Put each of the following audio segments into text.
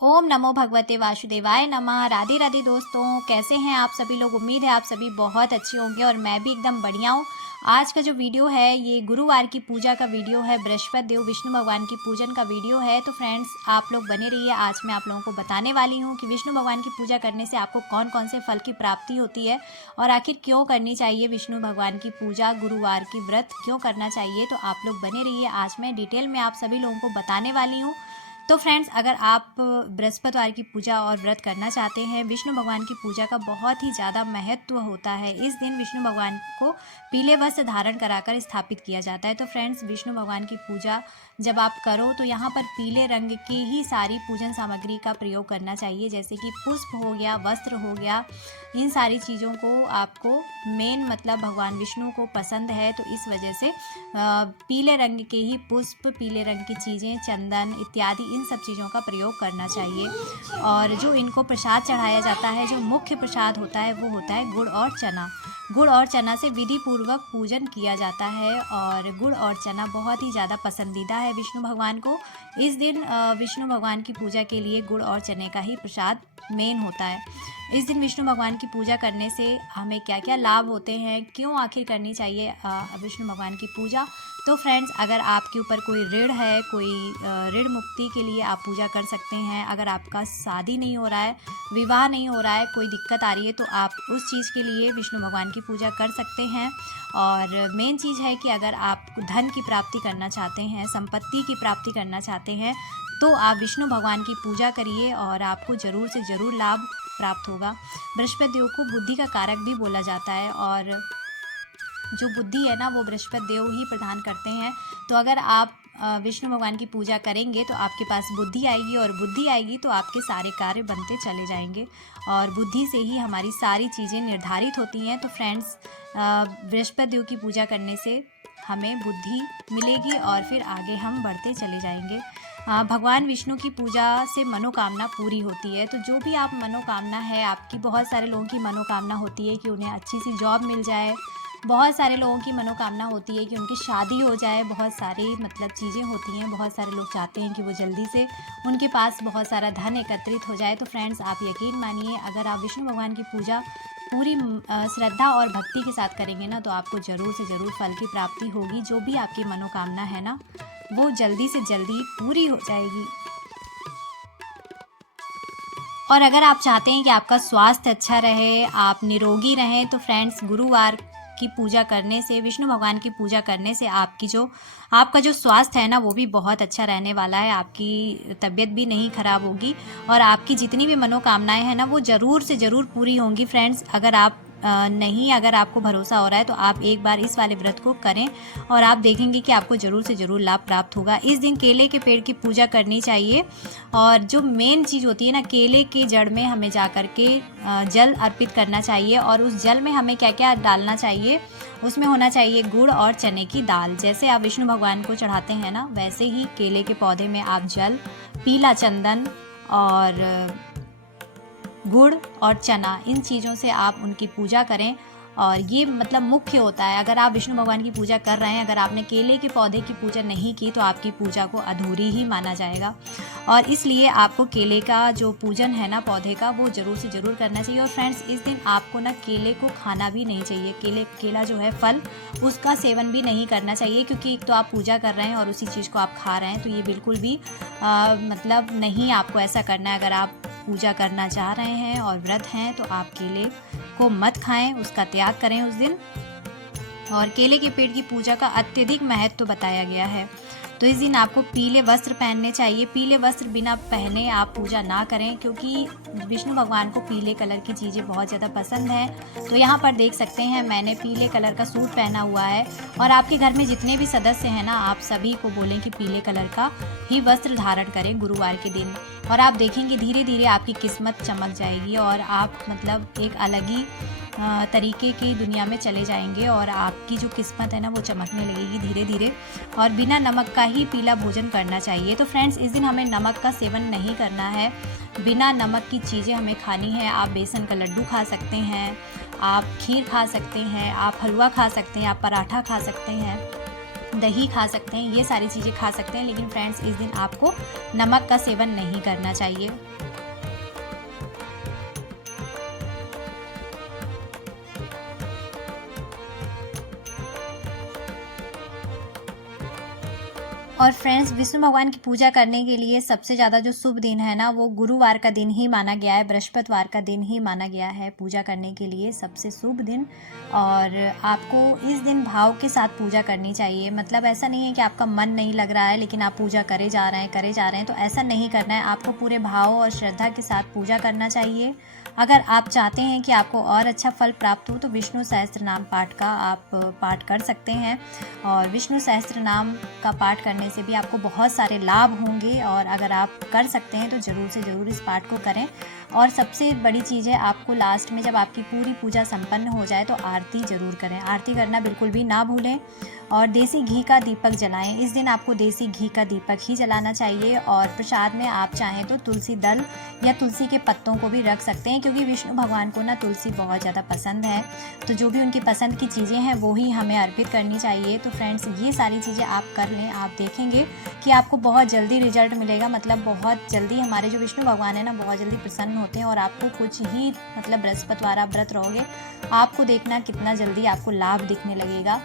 ओम नमो भगवते वासुदेवाय नमः। राधे राधे दोस्तों, कैसे हैं आप सभी लोग। उम्मीद है आप सभी बहुत अच्छे होंगे और मैं भी एकदम बढ़िया हूँ। आज का जो वीडियो है ये गुरुवार की पूजा का वीडियो है, बृहस्पति देव विष्णु भगवान की पूजन का वीडियो है। तो फ्रेंड्स आप लोग बने रहिए। आज मैं आप लोगों को बताने वाली हूँ कि विष्णु भगवान की पूजा करने से आपको कौन कौन से फल की प्राप्ति होती है और आखिर क्यों करनी चाहिए विष्णु भगवान की पूजा, गुरुवार की व्रत क्यों करना चाहिए। तो आप लोग बने रहिए, आज मैं डिटेल में आप सभी लोगों को बताने वाली हूँ। तो फ्रेंड्स अगर आप बृहस्पतिवार की पूजा और व्रत करना चाहते हैं, विष्णु भगवान की पूजा का बहुत ही ज़्यादा महत्व होता है। इस दिन विष्णु भगवान को पीले वस्त्र धारण कराकर स्थापित किया जाता है। तो फ्रेंड्स विष्णु भगवान की पूजा जब आप करो तो यहाँ पर पीले रंग की ही सारी पूजन सामग्री का प्रयोग करना चाहिए, जैसे कि पुष्प हो गया, वस्त्र हो गया। इन सारी चीज़ों को आपको मेन मतलब भगवान विष्णु को पसंद है, तो इस वजह से पीले रंग के ही पुष्प, पीले रंग की चीज़ें, चंदन इत्यादि इन सब चीज़ों का प्रयोग करना चाहिए। और जो इनको प्रसाद चढ़ाया जाता है, जो मुख्य प्रसाद होता है वो होता है गुड़ और चना। गुड़ और चना से विधि पूर्वक पूजन किया जाता है और गुड़ और चना बहुत ही ज़्यादा पसंदीदा है विष्णु भगवान को। इस दिन विष्णु भगवान की पूजा के लिए गुड़ और चने का ही प्रसाद मेन होता है। इस दिन विष्णु भगवान की पूजा करने से हमें क्या क्या लाभ होते हैं, क्यों आखिर करनी चाहिए विष्णु भगवान की पूजा। तो फ्रेंड्स अगर आपके ऊपर कोई ऋण है, कोई ऋण मुक्ति के लिए आप पूजा कर सकते हैं। अगर आपका शादी नहीं हो रहा है, विवाह नहीं हो रहा है, कोई दिक्कत आ रही है, तो आप उस चीज़ के लिए विष्णु भगवान की पूजा कर सकते हैं। और मेन चीज़ है कि अगर आप धन की प्राप्ति करना चाहते हैं, संपत्ति की प्राप्ति करना चाहते हैं, तो आप विष्णु भगवान की पूजा करिए और आपको ज़रूर से ज़रूर लाभ प्राप्त होगा। बृहस्पति देव को बुद्धि का कारक भी बोला जाता है और जो बुद्धि है ना वो बृहस्पति देव ही प्रदान करते हैं। तो अगर आप विष्णु भगवान की पूजा करेंगे तो आपके पास बुद्धि आएगी और बुद्धि आएगी तो आपके सारे कार्य बनते चले जाएंगे और बुद्धि से ही हमारी सारी चीज़ें निर्धारित होती हैं। तो फ्रेंड्स बृहस्पति देव की पूजा करने से हमें बुद्धि मिलेगी और फिर आगे हम बढ़ते चले जाएंगे। भगवान विष्णु की पूजा से मनोकामना पूरी होती है। तो जो भी आप मनोकामना है आपकी, बहुत सारे लोगों की मनोकामना होती है कि उन्हें अच्छी सी जॉब मिल जाए, बहुत सारे लोगों की मनोकामना होती है कि उनकी शादी हो जाए, बहुत सारी मतलब चीज़ें होती हैं। बहुत सारे लोग चाहते हैं कि वो जल्दी से उनके पास बहुत सारा धन एकत्रित हो जाए। तो फ्रेंड्स आप यकीन मानिए, अगर आप विष्णु भगवान की पूजा पूरी श्रद्धा और भक्ति के साथ करेंगे ना, तो आपको ज़रूर से ज़रूर फल की प्राप्ति होगी। जो भी आपकी मनोकामना है ना वो जल्दी से जल्दी पूरी हो जाएगी। और अगर आप चाहते हैं कि आपका स्वास्थ्य अच्छा रहे, आप निरोगी रहें, तो फ्रेंड्स गुरुवार की पूजा करने से, विष्णु भगवान की पूजा करने से आपका जो स्वास्थ्य है ना वो भी बहुत अच्छा रहने वाला है। आपकी तबीयत भी नहीं खराब होगी और आपकी जितनी भी मनोकामनाएं हैं ना वो ज़रूर से ज़रूर पूरी होंगी। फ्रेंड्स अगर आपको भरोसा हो रहा है तो आप एक बार इस वाले व्रत को करें और आप देखेंगे कि आपको ज़रूर से ज़रूर लाभ प्राप्त होगा। इस दिन केले के पेड़ की पूजा करनी चाहिए और जो मेन चीज़ होती है ना, केले के जड़ में हमें जा कर के जल अर्पित करना चाहिए और उस जल में हमें क्या क्या डालना चाहिए, उसमें होना चाहिए गुड़ और चने की दाल। जैसे आप विष्णु भगवान को चढ़ाते हैं ना, वैसे ही केले के पौधे में आप जल, पीला चंदन और गुड़ और चना, इन चीज़ों से आप उनकी पूजा करें। और ये मतलब मुख्य होता है। अगर आप विष्णु भगवान की पूजा कर रहे हैं, अगर आपने केले के पौधे की पूजा नहीं की तो आपकी पूजा को अधूरी ही माना जाएगा और इसलिए आपको केले का जो पूजन है ना पौधे का, वो ज़रूर से ज़रूर करना चाहिए। और फ्रेंड्स इस दिन आपको ना केले को खाना भी नहीं चाहिए। केला जो है फल, उसका सेवन भी नहीं करना चाहिए, क्योंकि एक तो आप पूजा कर रहे हैं और उसी चीज़ को आप खा रहे हैं, तो ये बिल्कुल भी मतलब नहीं आपको ऐसा करना है। अगर आप पूजा करना चाह रहे हैं और व्रत हैं तो आप केले को मत खाएं, उसका त्याग करें उस दिन। और केले के पेड़ की पूजा का अत्यधिक महत्व बताया गया है। तो इस दिन आपको पीले वस्त्र पहनने चाहिए। पीले वस्त्र बिना पहने आप पूजा ना करें, क्योंकि विष्णु भगवान को पीले कलर की चीज़ें बहुत ज़्यादा पसंद हैं। तो यहाँ पर देख सकते हैं मैंने पीले कलर का सूट पहना हुआ है और आपके घर में जितने भी सदस्य हैं ना, आप सभी को बोलें कि पीले कलर का ही वस्त्र धारण करें गुरुवार के दिन। और आप देखेंगे धीरे धीरे आपकी किस्मत चमक जाएगी और आप मतलब एक अलग ही तरीके की दुनिया में चले जाएंगे और आपकी जो किस्मत है ना वो चमकने लगेगी धीरे धीरे। और बिना नमक का ही पीला भोजन करना चाहिए। तो फ्रेंड्स इस दिन हमें नमक का सेवन नहीं करना है, बिना नमक की चीज़ें हमें खानी है। आप बेसन का लड्डू खा सकते हैं, आप खीर खा सकते हैं, आप हलवा खा सकते हैं, आप पराठा खा सकते हैं। दही खा सकते हैं, ये सारी चीज़ें खा सकते हैं। लेकिन फ्रेंड्स इस दिन आपको नमक का सेवन नहीं करना चाहिए। और फ्रेंड्स विष्णु भगवान की पूजा करने के लिए सबसे ज़्यादा जो शुभ दिन है ना, वो गुरुवार का दिन ही माना गया है, बृहस्पतिवार का दिन ही माना गया है पूजा करने के लिए सबसे शुभ दिन। और आपको इस दिन भाव के साथ पूजा करनी चाहिए। मतलब ऐसा नहीं है कि आपका मन नहीं लग रहा है लेकिन आप पूजा करे जा रहे हैं, तो ऐसा नहीं करना है। आपको पूरे भाव और श्रद्धा के साथ पूजा करना चाहिए। अगर आप चाहते हैं कि आपको और अच्छा फल प्राप्त हो तो विष्णु सहस्त्र नाम पाठ का आप पाठ कर सकते हैं। और विष्णु सहस्त्र नाम का पाठ करने से भी आपको बहुत सारे लाभ होंगे। और अगर आप कर सकते हैं तो ज़रूर से ज़रूर इस पाठ को करें। और सबसे बड़ी चीज़ है, आपको लास्ट में जब आपकी पूरी पूजा संपन्न हो जाए तो आरती ज़रूर करें। आरती करना बिल्कुल भी ना भूलें। और देसी घी का दीपक जलाएं। इस दिन आपको देसी घी का दीपक ही जलाना चाहिए। और प्रसाद में आप चाहें तो तुलसी दल या तुलसी के पत्तों को भी रख सकते हैं, क्योंकि विष्णु भगवान को ना तुलसी बहुत ज़्यादा पसंद है। तो जो भी उनकी पसंद की चीज़ें हैं वो ही हमें अर्पित करनी चाहिए। तो फ्रेंड्स ये सारी चीज़ें आप कर लें, आप देखेंगे कि आपको बहुत जल्दी रिजल्ट मिलेगा। मतलब बहुत जल्दी हमारे जो विष्णु भगवान है ना, बहुत जल्दी प्रसन्न होते हैं। और आपको कुछ ही मतलब बृहस्पतिवार आप व्रत रहोगे, आपको देखना कितना जल्दी आपको लाभ दिखने लगेगा।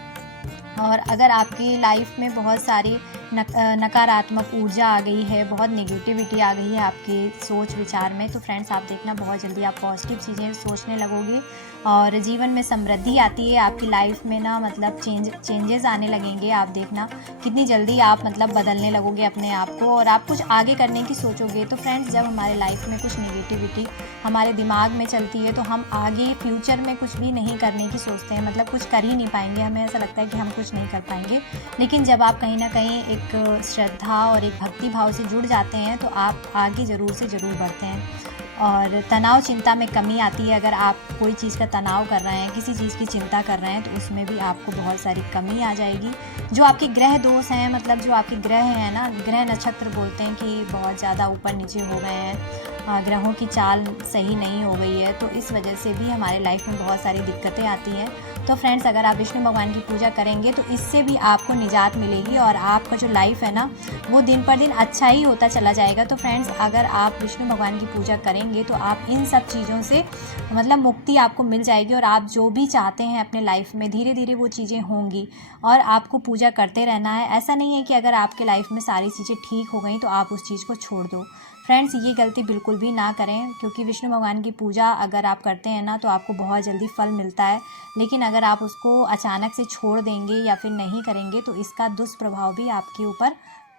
और अगर आपकी लाइफ में बहुत सारी नकारात्मक ऊर्जा आ गई है, बहुत नेगेटिविटी आ गई है आपके सोच विचार में, तो फ्रेंड्स आप देखना बहुत जल्दी आप पॉजिटिव चीज़ें सोचने लगोगे और जीवन में समृद्धि आती है आपकी लाइफ में ना। मतलब चेंजेस आने लगेंगे। आप देखना कितनी जल्दी आप मतलब बदलने लगोगे अपने आप को और आप कुछ आगे करने की सोचोगे। तो फ्रेंड्स जब हमारे लाइफ में कुछ नेगेटिविटी हमारे दिमाग में चलती है तो हम आगे फ्यूचर में कुछ भी नहीं करने की सोचते हैं, मतलब कुछ कर ही नहीं पाएंगे। हमें ऐसा लगता है कि हम कुछ नहीं कर पाएंगे। लेकिन जब आप कहीं ना कहीं एक श्रद्धा और एक भक्ति भाव से जुड़ जाते हैं तो आप आगे ज़रूर से ज़रूर बढ़ते हैं। और तनाव चिंता में कमी आती है। अगर आप कोई चीज़ का तनाव कर रहे हैं, किसी चीज़ की चिंता कर रहे हैं, तो उसमें भी आपको बहुत सारी कमी आ जाएगी। जो आपके ग्रह दोष हैं, मतलब जो आपके ग्रह हैं ना, ग्रह नक्षत्र बोलते हैं कि बहुत ज़्यादा ऊपर नीचे हो गए हैं, ग्रहों की चाल सही नहीं हो गई है, तो इस वजह से भी हमारे लाइफ में बहुत सारी दिक्कतें आती हैं। तो फ्रेंड्स अगर आप विष्णु भगवान की पूजा करेंगे तो इससे भी आपको निजात मिलेगी और आपका जो लाइफ है ना, वो दिन पर दिन अच्छा ही होता चला जाएगा। तो फ्रेंड्स अगर आप विष्णु भगवान की पूजा करेंगे तो आप इन सब चीज़ों से मतलब मुक्ति आपको मिल जाएगी और आप जो भी चाहते हैं अपने लाइफ में धीरे धीरे वो चीज़ें होंगी। और आपको पूजा करते रहना है। ऐसा नहीं है कि अगर आपके लाइफ में सारी चीज़ें ठीक हो गई तो आप उस चीज़ को छोड़ दो। फ्रेंड्स ये गलती बिल्कुल भी ना करें, क्योंकि विष्णु भगवान की पूजा अगर आप करते हैं ना तो आपको बहुत जल्दी फल मिलता है। लेकिन अगर आप उसको अचानक से छोड़ देंगे या फिर नहीं करेंगे तो इसका दुष्प्रभाव भी आपके ऊपर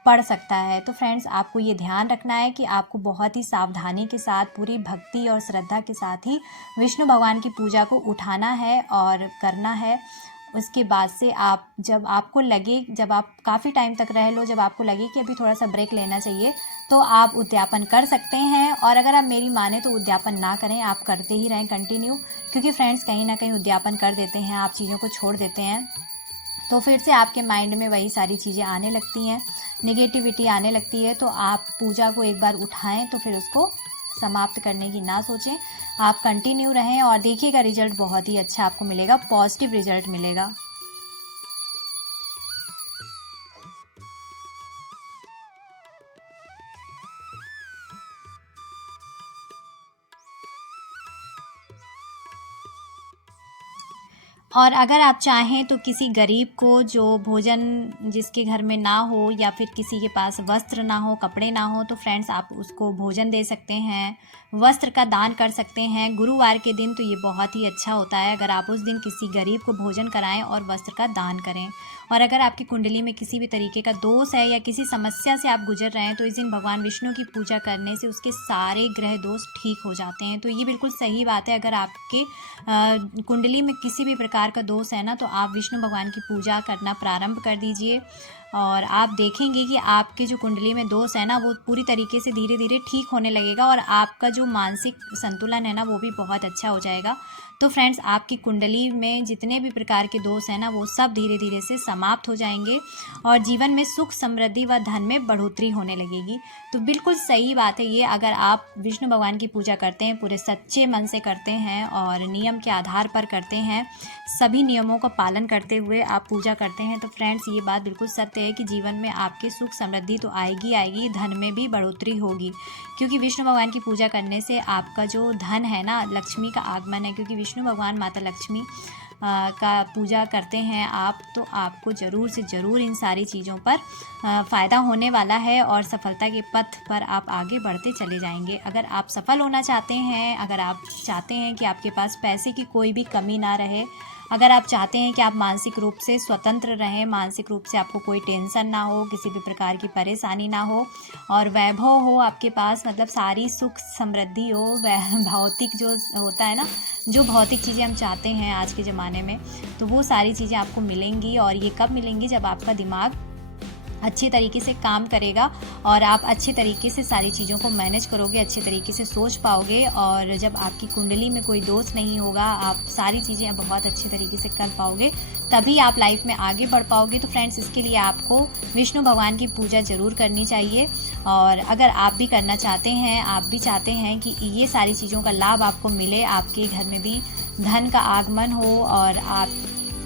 पड़ सकता है। तो फ्रेंड्स आपको ये ध्यान रखना है कि आपको बहुत ही सावधानी के साथ पूरी भक्ति और श्रद्धा के साथ ही विष्णु भगवान की पूजा को उठाना है और करना है। उसके बाद से आप जब आपको लगे, जब आप काफ़ी टाइम तक रह लो, जब आपको लगे कि अभी थोड़ा सा ब्रेक लेना चाहिए, तो आप उद्यापन कर सकते हैं। और अगर आप मेरी माने तो उद्यापन ना करें, आप करते ही रहें कंटिन्यू, क्योंकि फ्रेंड्स कहीं ना कहीं उद्यापन कर देते हैं, आप चीज़ों को छोड़ देते हैं तो फिर से आपके माइंड में वही सारी चीज़ें आने लगती हैं, नेगेटिविटी आने लगती है। तो आप पूजा को एक बार उठाएं तो फिर उसको समाप्त करने की ना सोचें, आप कंटिन्यू रहें और देखिएगा रिजल्ट बहुत ही अच्छा आपको मिलेगा, पॉजिटिव रिजल्ट मिलेगा। और अगर आप चाहें तो किसी गरीब को जो भोजन जिसके घर में ना हो या फिर किसी के पास वस्त्र ना हो, कपड़े ना हो, तो फ्रेंड्स आप उसको भोजन दे सकते हैं, वस्त्र का दान कर सकते हैं। गुरुवार के दिन तो ये बहुत ही अच्छा होता है अगर आप उस दिन किसी गरीब को भोजन कराएं और वस्त्र का दान करें। और अगर आपकी कुंडली में किसी भी तरीके का दोष है या किसी समस्या से आप गुजर रहे हैं तो इस दिन भगवान विष्णु की पूजा करने से उसके सारे ग्रह दोष ठीक हो जाते हैं। तो ये बिल्कुल सही बात है। अगर आपके कुंडली में किसी भी प्रकार का दोष है ना, तो आप विष्णु भगवान की पूजा करना प्रारंभ कर दीजिए। और आप देखेंगे कि आपके जो कुंडली में दोष है ना वो पूरी तरीके से धीरे धीरे ठीक होने लगेगा और आपका जो मानसिक संतुलन है ना वो भी बहुत अच्छा हो जाएगा। तो फ्रेंड्स, आपकी कुंडली में जितने भी प्रकार के दोष हैं ना वो सब धीरे धीरे से समाप्त हो जाएंगे और जीवन में सुख, समृद्धि व धन में बढ़ोतरी होने लगेगी। तो बिल्कुल सही बात है ये। अगर आप विष्णु भगवान की पूजा करते हैं, पूरे सच्चे मन से करते हैं और नियम के आधार पर करते हैं, सभी नियमों का पालन करते हुए आप पूजा करते हैं, तो फ्रेंड्स ये बात बिल्कुल सत्य है कि जीवन में आपके सुख समृद्धि तो आएगी आएगी, धन में भी बढ़ोतरी होगी। क्योंकि विष्णु भगवान की पूजा करने से आपका जो धन है ना, लक्ष्मी का आगमन है, क्योंकि विष्णु भगवान माता लक्ष्मी का पूजा करते हैं आप, तो आपको ज़रूर से ज़रूर इन सारी चीज़ों पर फ़ायदा होने वाला है और सफलता के पथ पर आप आगे बढ़ते चले जाएंगे। अगर आप सफल होना चाहते हैं, अगर आप चाहते हैं कि आपके पास पैसे की कोई भी कमी ना रहे, अगर आप चाहते हैं कि आप मानसिक रूप से स्वतंत्र रहें, मानसिक रूप से आपको कोई टेंशन ना हो, किसी भी प्रकार की परेशानी ना हो और वैभव हो आपके पास, मतलब सारी सुख समृद्धि हो, भौतिक जो होता है ना, जो भौतिक चीज़ें हम चाहते हैं आज के ज़माने में, तो वो सारी चीज़ें आपको मिलेंगी। और ये कब मिलेंगी? जब आपका दिमाग अच्छे तरीके से काम करेगा और आप अच्छे तरीके से सारी चीज़ों को मैनेज करोगे, अच्छे तरीके से सोच पाओगे और जब आपकी कुंडली में कोई दोष नहीं होगा, आप सारी चीज़ें बहुत अच्छे तरीके से कर पाओगे, तभी आप लाइफ में आगे बढ़ पाओगे। तो फ्रेंड्स, इसके लिए आपको विष्णु भगवान की पूजा ज़रूर करनी चाहिए। और अगर आप भी करना चाहते हैं, आप भी चाहते हैं कि ये सारी चीज़ों का लाभ आपको मिले, आपके घर में भी धन का आगमन हो और आप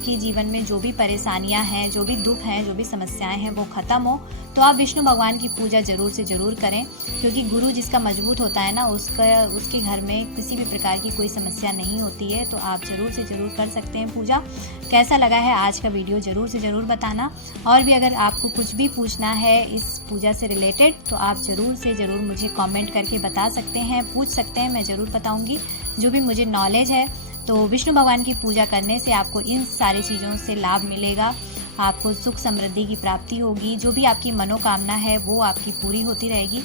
कि जीवन में जो भी परेशानियां हैं, जो भी दुख हैं, जो भी समस्याएं हैं वो ख़त्म हो, तो आप विष्णु भगवान की पूजा ज़रूर से ज़रूर करें। क्योंकि गुरु जिसका मजबूत होता है ना, उसके घर में किसी भी प्रकार की कोई समस्या नहीं होती है। तो आप ज़रूर से ज़रूर कर सकते हैं पूजा। कैसा लगा है आज का वीडियो ज़रूर से ज़रूर बताना। और भी अगर आपको कुछ भी पूछना है इस पूजा से रिलेटेड, तो आप ज़रूर से ज़रूर मुझे कॉमेंट करके बता सकते हैं, पूछ सकते हैं, मैं ज़रूर बताऊँगी जो भी मुझे नॉलेज है। तो विष्णु भगवान की पूजा करने से आपको इन सारी चीज़ों से लाभ मिलेगा, आपको सुख समृद्धि की प्राप्ति होगी, जो भी आपकी मनोकामना है वो आपकी पूरी होती रहेगी।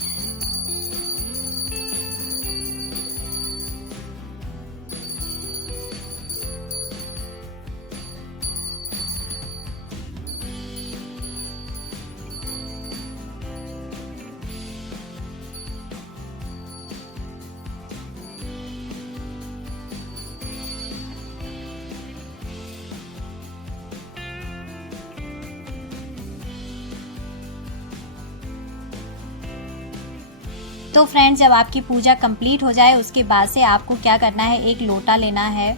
तो फ्रेंड्स, जब आपकी पूजा कंप्लीट हो जाए उसके बाद से आपको क्या करना है, एक लोटा लेना है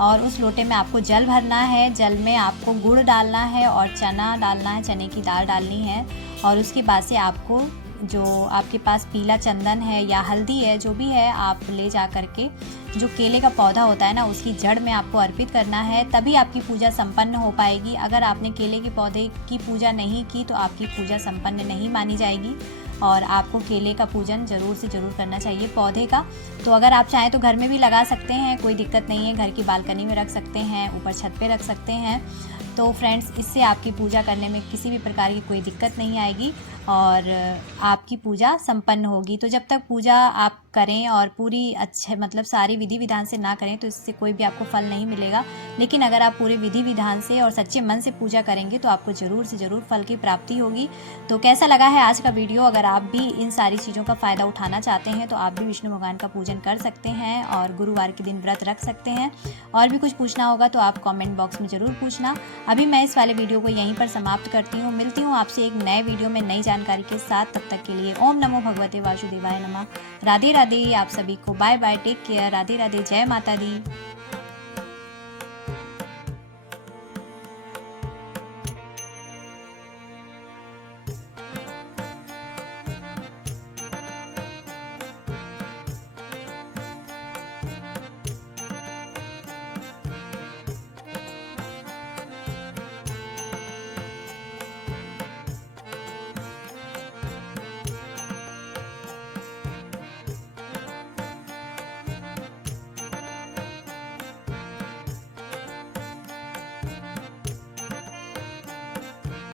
और उस लोटे में आपको जल भरना है। जल में आपको गुड़ डालना है और चना डालना है, चने की दाल डालनी है। और उसके बाद से आपको जो आपके पास पीला चंदन है या हल्दी है, जो भी है, आप ले जा कर के जो केले का पौधा होता है ना, उसकी जड़ में आपको अर्पित करना है, तभी आपकी पूजा संपन्न हो पाएगी। अगर आपने केले के पौधे की पूजा नहीं की तो आपकी पूजा संपन्न नहीं मानी जाएगी और आपको केले का पूजन ज़रूर से ज़रूर करना चाहिए, पौधे का। तो अगर आप चाहें तो घर में भी लगा सकते हैं, कोई दिक्कत नहीं है, घर की बालकनी में रख सकते हैं, ऊपर छत पे रख सकते हैं। तो फ्रेंड्स, इससे आपकी पूजा करने में किसी भी प्रकार की कोई दिक्कत नहीं आएगी और आपकी पूजा संपन्न होगी। तो जब तक पूजा आप करें और पूरी अच्छे मतलब सारी विधि विधान से ना करें तो इससे कोई भी आपको फल नहीं मिलेगा। लेकिन अगर आप पूरे विधि विधान से और सच्चे मन से पूजा करेंगे तो आपको ज़रूर से ज़रूर फल की प्राप्ति होगी। तो कैसा लगा है आज का वीडियो? अगर आप भी इन सारी चीज़ों का फ़ायदा उठाना चाहते हैं तो आप भी विष्णु भगवान का पूजन कर सकते हैं और गुरुवार के दिन व्रत रख सकते हैं। और भी कुछ पूछना होगा तो आप कमेंट बॉक्स में ज़रूर पूछना। अभी मैं इस वाले वीडियो को यहीं पर समाप्त करती हूँ। मिलती हूँ आपसे एक नए वीडियो में नई जानकारी के साथ। तब तक के लिए ओम नमो भगवते वासुदेवाय नमः। राधे राधे आप सभी को। Bye bye, take care. Radhe Radhe, जय माता दी।